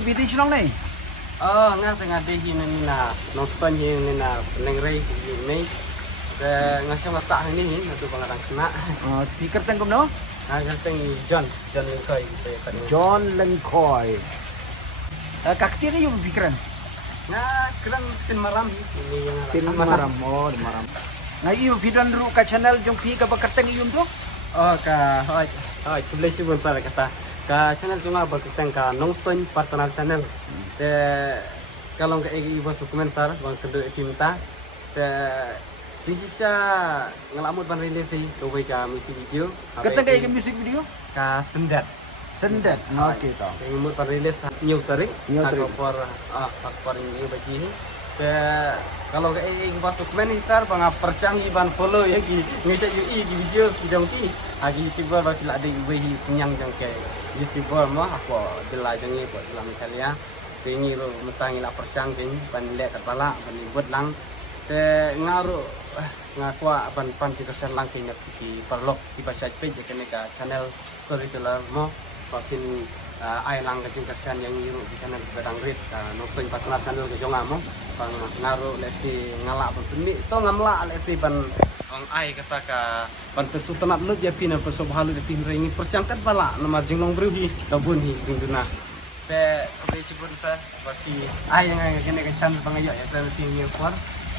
Video sinong ni? Oh, nga tengah deh ini na nonton ini na penengrai ini. Nga siya masak ini na tu pangarang kena. Speaker tengkom no? Nga teng John Lengkoy saya tadi. John Lengkoy. Kakti ni yung pikiran? Nga keren tin maram ini yang Tin maram. Oh, maram. Ngayon video dulu ka channel yung pi ka bakateng yung tu? Oh ka, oh, boleh sih bonsa kata. Ka channel cuma berkaitan ka nonton partner channel. Te kalau ke ibu dokumen sar bang kedua minta. Te Cincisa ngelamut ban rilis sih, coba ka misi video. Kateng ka music video? Ka sendat. Sendet. Okey tau. Yang mau rilis new tarik. New tarik. Faktor ini bagi ini. Kalau ke ibu dokumen ni sar bang persiang iban follow ya ki ngecek UI di video sedang ti. Agi YouTuber bagi ada ibu senyang jang ke YouTuber mah apa jelas jang ni buat dalam kalian. Pengi ro mentangi lah persiang jeng ban lek kepala ban buat lang. Te ngaruh ngakwa pan kita lang kay di perlok di bahasa page kene ka channel storyteller mo pakin ay lang kajing kasihan yang iru di channel bedang rit nonton partner channel ke jonga mo pang ngaruh lesi ngalak peni to ngamla lesi ban ang ay kata ka pan pesutanat lu dia pina pesob halu di timre ini persiangkan bala nomor jinglong bruhi dabun hi dinduna pe besi pun sa pasti ay yang kene ka channel pangayo ya tapi ni kuar.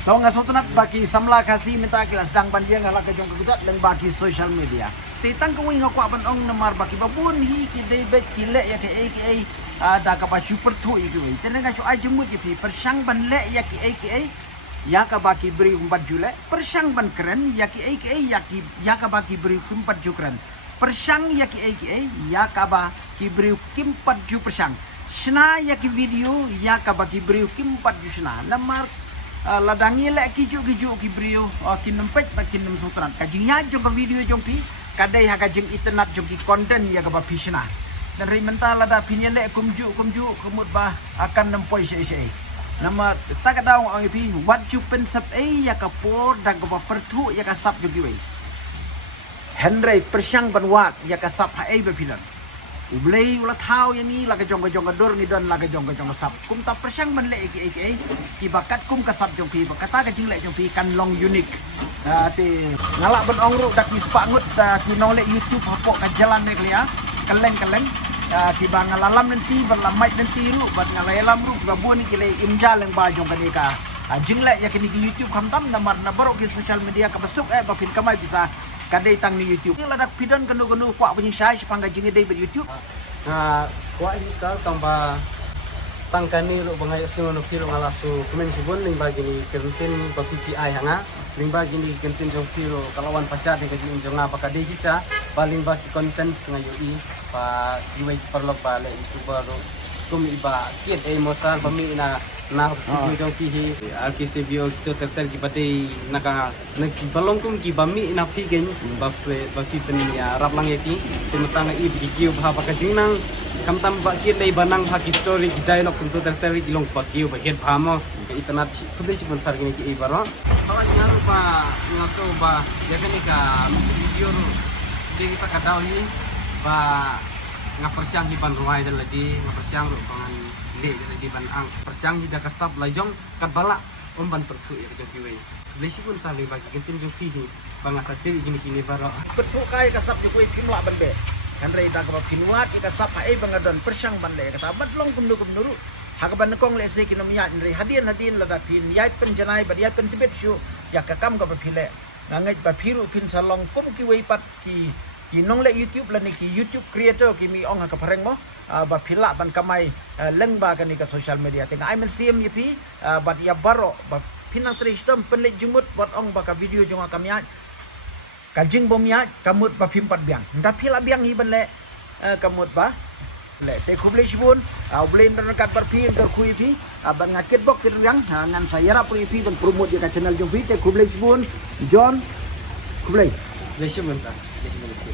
So nga sutunat bagi samla kasi minta kilas dang bandia nga ka jong kagutat dan bagi social media. Titang ko nga ko aban ong namar bagi babun hi ki debet kile ya ke da ka ba super tu igui. Tenang nga ay jumut ki persyang ban le ya ki ya ka bagi beri 4 jule persyang ban keren ya ki ya ka bagi beri 4 ju keren. Persyang ya ki ya ka bagi beri 4 ju persyang. Shna ya ki video ya ka bagi beri 4 ju shna. Namar ladangi lek kiju ki brio kinempet kinnem sutran kajinya jong video jong pi kadai ha kajing internet jong ki konten ya ka bapishna dan rimenta lada pinya lek kumju kemut bah akan nempoi sei nama tak ada ong pi what you pen sap ya ka por dag ka pertu ya ka sap jogi we Henry persyang banwat ya ka sap ha be pilan Ublay ulat tao yang ni laga jong dor ni don laga jong sap kum ta persyang ban le ki bakat kum kasap jong pi bakata ka jing le jong pi kan long unik ti ngalak ban ong ru dak ki spangut ki nong le YouTube hapok ka jalan ne klia keleng ki bang ngalalam nanti berlamai nanti lu bat ngalalam ru ka boni ki le imjal yang ba jong ka jing le ya kini ki YouTube khamtam namar na barok ki social media ka besuk ba pin kamai bisa kadai tang ni YouTube. Ni ladak pidon kenu kuat punya saya sepangga jingi dai ber YouTube. Kuat install tambah tangkani lu bangay sungun kilo ngalasu kemen sibun ling bagi ni kentin PPI hanga ling bagi ni kentin jong kilo kalawan pasca de kaji jong apa ka desi sa paling bagi konten ngayu pa giway perlok bale YouTuber kum iba kiet mosal pami na video jong pihi alki se video kito terter ki pati naka balong kum ki bami na pigen baki penia rap lang yeti timtang i video bha pa kajingnang kamtam baki dai banang bha ki story ki dialog kum terter ki long baki baget phamo ke internet publish pun far gini ki ibaro hawa ngaru pa ngaso ba yakani ka musik video ro jadi kita kata ini ba ngapersyang hiban ruai dan lagi ngapersyang ro pangan le jadi ban ang persyang hida kastab lajong kadbala umban pertu ya kejong kiwe lesi pun sali bagi kentin jong pihi bangasa ti gini baro Pertu kai kasap jukui pimla ban be. Kan rei dak ba pinwat kasap ai bangadon persyang ban le kata badlong kum nuru hak ban kong le se kinom ya rei hadin lada pin yai penjanai ba yai pentibet syu ya kakam ka ba pile nangai ba piru pin salong kum kiwe pat ki nong le YouTube la ni ki YouTube creator ki mi ong ka pareng mo ba phila ban kamai leng ba ka ni ka social media tengah ai men sim yipi ba dia baro ba pinang tristom penle jumut bot ong ba ka video jong kamya ka jing bomya kamut ba phim pat biang nda phila biang hi ban le kamut ba le te khuble shibun blin kat bar phi ka khui pi ban ngakit bok kirang ngan saya ra pri pi dan promote ka channel jong pi te khuble shibun John khuble lesi pun sa lesi